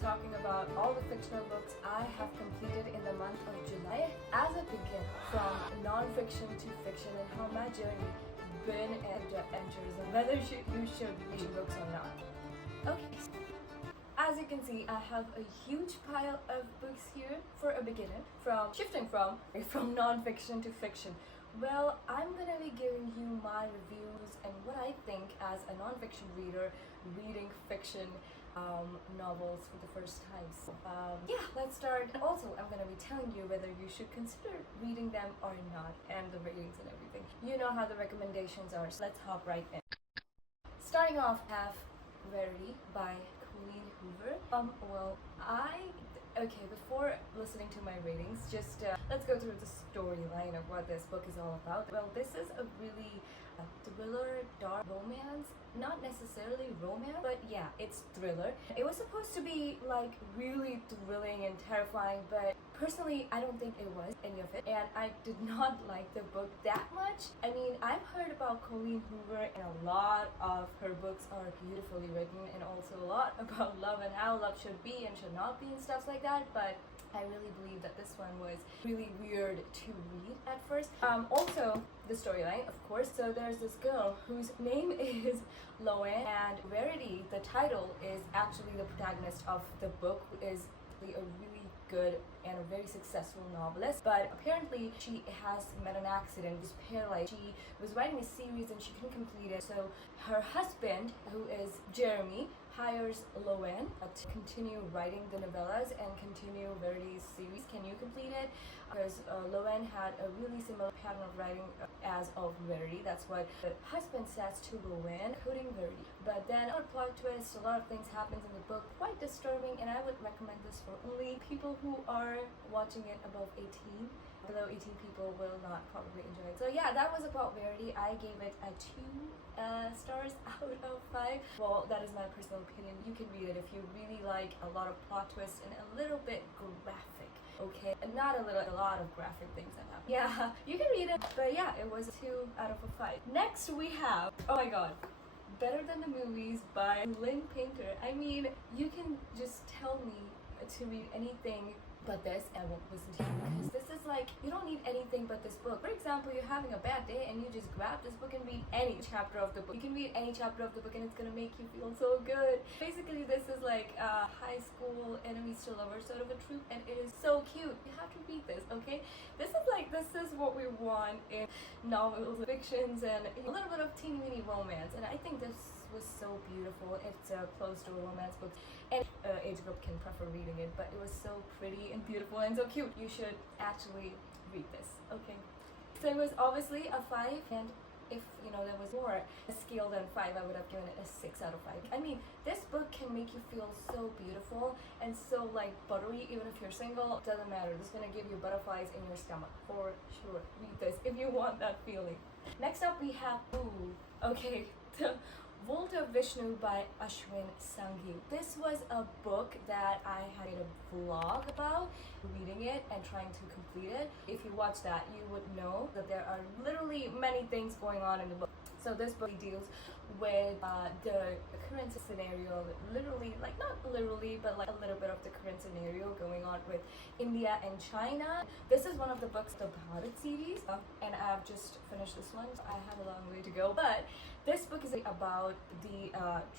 talking about all the fictional books I have completed in the month of July as a beginner, from non-fiction to fiction, and how my journey been and enters and whether you should read books or not. Okay. As you can see, I have a huge pile of books here for a beginner, shifting from non-fiction to fiction. Well, I'm gonna be giving you my reviews and what I think as a non-fiction reader reading fiction novels for the first time. So, yeah, let's start. And also, I'm gonna be telling you whether you should consider reading them or not, and the ratings and everything. You know how the recommendations are, so let's hop right in. Starting off, I have Verity by Colleen Hoover. Okay, before listening to my ratings, just let's go through the storyline of what this book is all about. Well, this is a really thriller, dark romance. Not necessarily romance, but yeah, it's thriller. It was supposed to be like really thrilling and terrifying, but personally, I don't think it was any of it, and I did not like the book that much. I mean, I've heard about Colleen Hoover, and a lot of her books are beautifully written, and also a lot about love and how love should be and should not be and stuff like that, but I really believe that this one was really weird to read at first. Also, the storyline, of course. So there's this girl whose name is Loan, and Verity, the title, is actually the protagonist of the book, who is a really good and a very successful novelist, but apparently she has met an accident, was paralyzed. She was writing a series and she couldn't complete it, so her husband, who is Jeremy, hires Loan to continue writing the novellas and continue Verity's series. Can you complete it? Because Loan had a really similar pattern of writing as of Verity. That's what the husband says to Loan, including Verity. But then a plot twist, a lot of things happens in the book, quite disturbing, and I would recommend this for only people who are watching it above 18. Below 18 people will not probably enjoy it. So yeah, that was about Verity. I gave it a 2 stars out of 5. Well, that is my personal opinion. You can read it if you really like a lot of plot twists and a little bit graphic. Okay, and not a lot of graphic things that happen. Yeah, you can read it, but yeah, it was a 2 out of a 5. Next we have, oh my god, Better Than the Movies by Lynn Painter. I mean, you can just tell me to read anything but this and I won't listen to you, because this is like, you don't need anything but this book. For example, you're having a bad day and you just grab this book and read any chapter of the book. You can read any chapter of the book and it's gonna make you feel so good. Basically, this is like a high school enemies to lovers sort of a trope, and it is so cute. You have to read this, okay? This is what we want in novels, fictions, and a little bit of teeny weeny romance, and I think this was so beautiful. It's a close to a romance book. Any age group can prefer reading it, but it was so pretty and beautiful and so cute. You should actually read this, okay? So it was obviously a 5, and if there was more a scale than 5, I would have given it a 6 out of 5. I mean, this book can make you feel so beautiful and so like buttery. Even if you're single, it doesn't matter. It's gonna give you butterflies in your stomach for sure. Read this if you want that feeling. Next up we have the Vault of Vishnu by Ashwin Sanghi. This was a book that I had made a vlog about, reading it and trying to complete it. If you watch that, you would know that there are literally many things going on in the book. So this book deals with the current scenario, literally, like not literally, but like a little bit of the current scenario going on with India and China. This is one of the books, the Bharat series, and I've just finished this one, so I have a long way to go. But this book is about the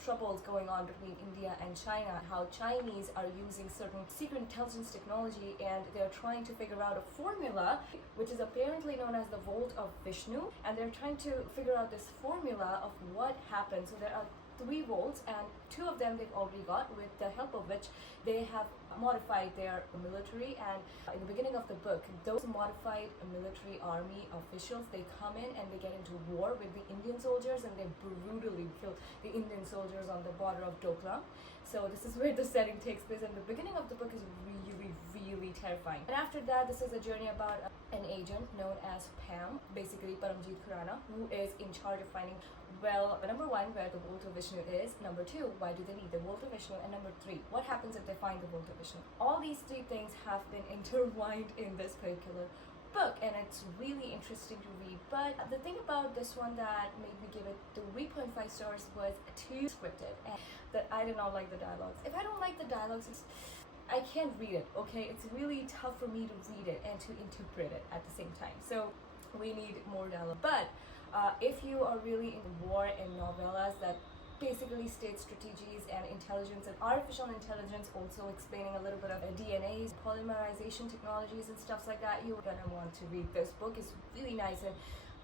troubles going on between India and China, how Chinese are using certain secret intelligence technology, and they're trying to figure out a formula which is apparently known as the Vault of Vishnu, and they're trying to figure out this formula of what happened. So there are 3 vaults, and 2 of them they've already got, with the help of which they have modified their military. And in the beginning of the book, those modified military army officials, they come in and they get into war with the Indian soldiers, and they brutally kill the Indian soldiers on the border of Doklam. So this is where the setting takes place, and the beginning of the book is really terrifying. And after that, this is a journey about an agent known as Pam, basically Paramjeet Khurana, who is in charge of finding, well, number 1, where the Vault of Vishnu is, number 2, why do they need the Vault of Vishnu, and number 3, what happens if they find the Vault of Vishnu. All these 3 things have been intertwined in this particular book, and it's really interesting to read. But the thing about this one that made me give it 3.5 stars was too scripted, and that I did not like the dialogues. If I don't like the dialogues, I can't read it, okay? It's really tough for me to read it and to interpret it at the same time. So we need more dialogue. But if you are really into war and novellas that basically state strategies and intelligence and artificial intelligence, also explaining a little bit of DNAs, polymerization technologies and stuff like that, you're gonna want to read this book. It's really nice and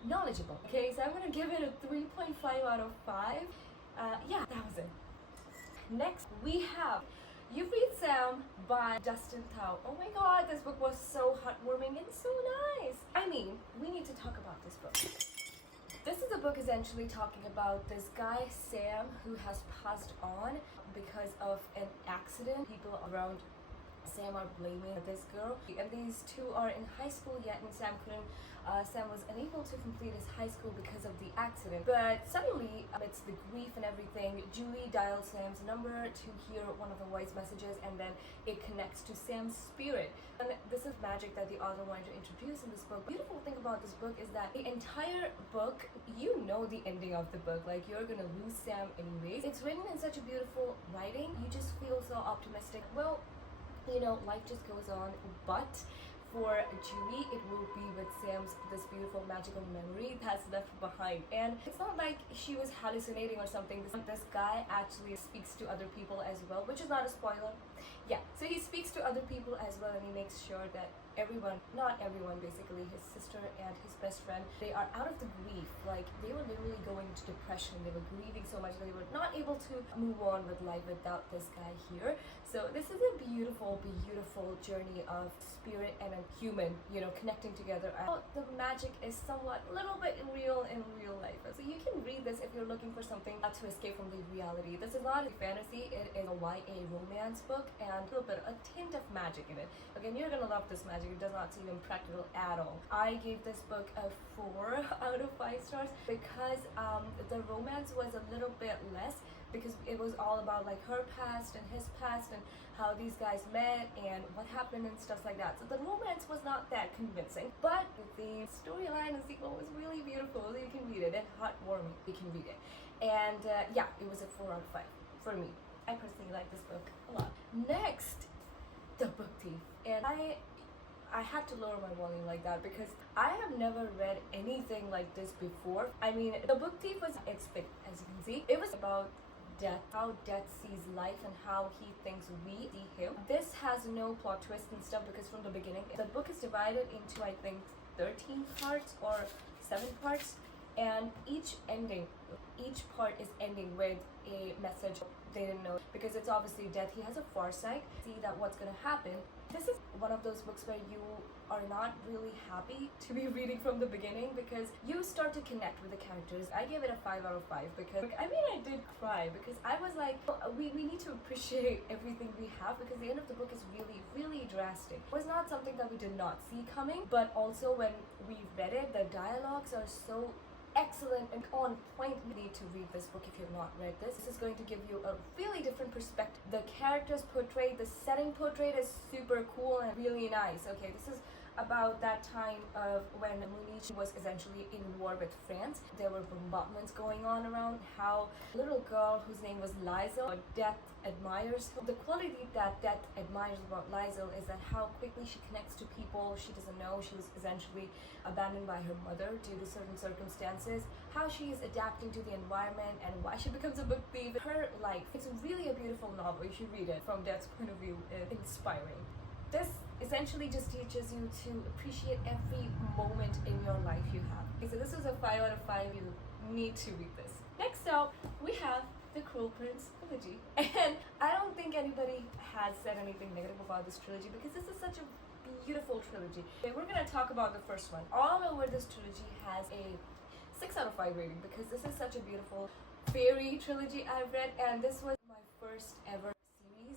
knowledgeable. Okay, so I'm gonna give it a 3.5 out of 5. Yeah, that was it. Next, we have You Read Sam by Dustin Thau. Oh my god, this book was so heartwarming and so nice. I mean, we need to talk about this book. This is a book essentially talking about this guy, Sam, who has passed on because of an accident. People around Sam are blaming this girl, and these two are in high school yet, and Sam was unable to complete his high school because of the accident. But suddenly, amidst the grief and everything, Julie dials Sam's number to hear one of the voice messages, and then it connects to Sam's spirit. And this is magic that the author wanted to introduce in this book. The beautiful thing about this book is that the entire book, you know the ending of the book, like you're gonna lose Sam anyways. It's written in such a beautiful writing, you just feel so optimistic. Well, you know, life just goes on, but for Julie, it will be with Sam's this beautiful magical memory that's left behind. And it's not like she was hallucinating or something. This guy actually speaks to other people as well, which is not a spoiler. Yeah, so he speaks to other people as well, and he makes sure that everyone, not everyone basically, his sister and his best friend, they are out of the grief. Like, they were literally going into depression. They were grieving so much that they were not able to move on with life without this guy here. So this is a beautiful, beautiful journey of spirit and a human, you know, connecting together. The magic is somewhat a little bit real in real life. So you can read this if you're looking for something to escape from the reality. This is not a fantasy, it is a YA romance book, and a little bit, a tint of magic in it. Again, you're gonna love this magic. It does not seem impractical at all. I gave this book a 4 out of 5 stars because the romance was a little bit less, because it was all about like her past and his past and how these guys met and what happened and stuff like that. So the romance was not that convincing, but the storyline and sequel was really beautiful. So you can read it, and heartwarming. You can read it, and yeah, it was a 4 out of 5 for me. I personally like this book a lot. Next, The Book Thief, and I had to lower my volume like that because I have never read anything like this before. I mean, The Book Thief was, it's big, as you can see. It was about death, how death sees life and how he thinks we see him. This has no plot twist and stuff because from the beginning, the book is divided into, I think, 13 parts or 7 parts, and each part is ending with a message they didn't know, because it's obviously death. He has a foresight, see that what's gonna happen. This is one of those books where you are not really happy to be reading from the beginning because you start to connect with the characters. I gave it a 5 out of 5 because, I mean, I did cry because I was like, we need to appreciate everything we have, because the end of the book is really, really drastic. It was not something that we did not see coming, but also when we read it, the dialogues are so excellent and on point. You need to read this book if you've not read this. This is going to give you a really different perspective. The characters portrayed, the setting portrayed is super cool and really nice. Okay, this is about that time of when Munich was essentially in war with France. There were bombardments going on around, how a little girl whose name was Liesel, Death admires. The quality that Death admires about Liesel is that how quickly she connects to people she doesn't know. She was essentially abandoned by her mother due to certain circumstances, how she is adapting to the environment, and why she becomes a book thief. Her life, it's really a beautiful novel. You should read it from Death's point of view. It's inspiring. This essentially just teaches you to appreciate every moment in your life you have. Okay, so this is a 5 out of 5. You need to read this. Next up, we have The Cruel Prince trilogy. And I don't think anybody has said anything negative about this trilogy because this is such a beautiful trilogy. Okay, we're gonna talk about the first one. All over this trilogy has a 6 out of 5 rating because this is such a beautiful fairy trilogy I've read, and this was my first ever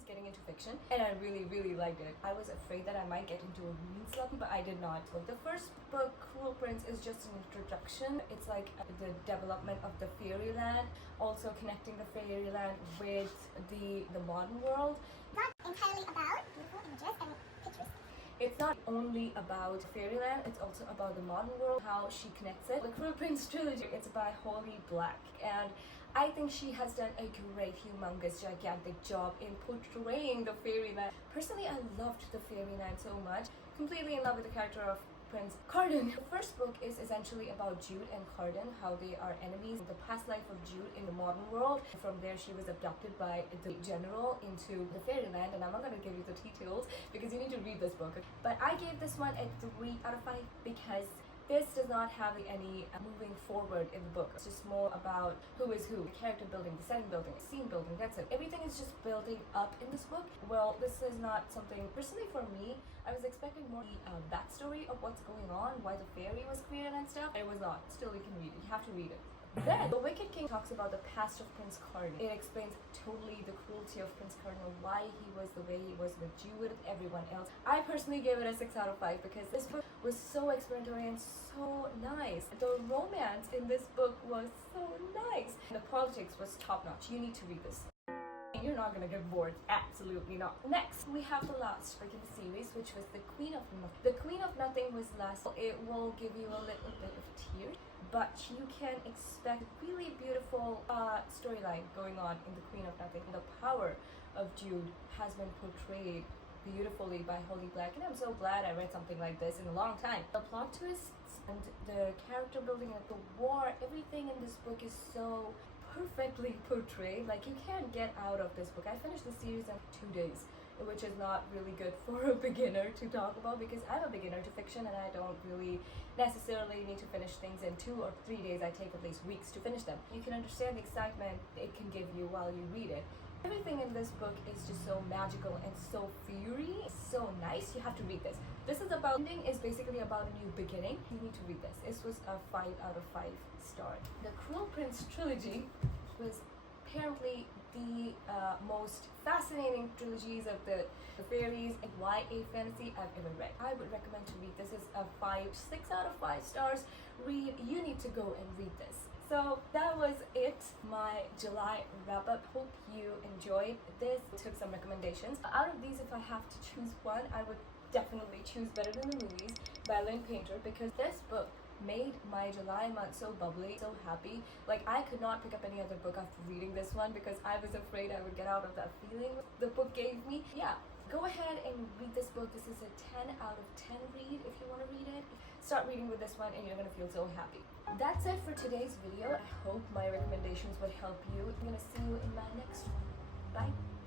getting into fiction, and I really, really liked it. I was afraid that I might get into a reading slump, but I did not. Well, the first book, Cruel Prince, is just an introduction. It's like the development of the fairyland, also connecting the fairyland with the modern world. Not entirely about beautiful images and pictures. It's not only about fairyland, it's also about the modern world, how she connects it. The Cruel Prince trilogy, it's by Holly Black, and I think she has done a great, humongous, gigantic job in portraying the fairyland. Personally, I loved the fairyland so much. Completely in love with the character of Prince Cardan. The first book is essentially about Jude and Cardan, how they are enemies, the past life of Jude in the modern world. From there, she was abducted by the general into the fairyland, and I'm not going to give you the details because you need to read this book. But I gave this one a 3 out of 5 because this does not have any moving forward in the book. It's just more about who is who, the character building, the setting building, scene building, that's it. Everything is just building up in this book. Well, this is not something, personally for me, I was expecting more the backstory of what's going on, why the fairy was created and stuff. It was not. Still, you can read it. You have to read it. Then, The Wicked King talks about the past of Prince Cardan. It explains totally the cruelty of Prince Cardan, why he was the way he was with Jude, with everyone else. I personally gave it a 6 out of 5 because this book was so explanatory and so nice. The romance in this book was so nice. The politics was top notch. You need to read this. You're not gonna get bored. Absolutely not. Next, we have the last book in the series, which was The Queen of Nothing. The Queen of Nothing was last. It will give you a little bit of tears, but you can expect a really beautiful storyline going on in The Queen of Nothing. The power of Jude has been portrayed beautifully by Holly Black, and I'm so glad I read something like this in a long time. The plot twists and the character building and the war, everything in this book is so perfectly portrayed. Like, you can't get out of this book. I finished the series in 2 days, which is not really good for a beginner to talk about because I'm a beginner to fiction and I don't really necessarily need to finish things in 2 or 3 days. I take at least weeks to finish them. You can understand the excitement it can give you while you read it. Everything in this book is just so magical and so fiery, so nice. You have to read this. This is about, ending is basically about a new beginning. You need to read this. This was a 5 out of 5 star. The Cruel Prince trilogy was apparently the most fascinating trilogies of the fairies and YA fantasy I've ever read. I would recommend to read this. Is a 6 out of 5 stars read. You need to go and read this. So that was it, my July wrap up. Hope you enjoyed this. Took some recommendations. Out of these, if I have to choose one, I would definitely choose Better Than the Movies by Lynn Painter because this book made my July month so bubbly, so happy. Like, I could not pick up any other book after reading this one because I was afraid I would get out of that feeling the book gave me. Yeah, go ahead and read this book. This is a 10 out of 10 read if you want to read it. Start reading with this one and you're gonna feel so happy. That's it for today's video. I hope my recommendations would help you. I'm gonna see you in my next one. Bye.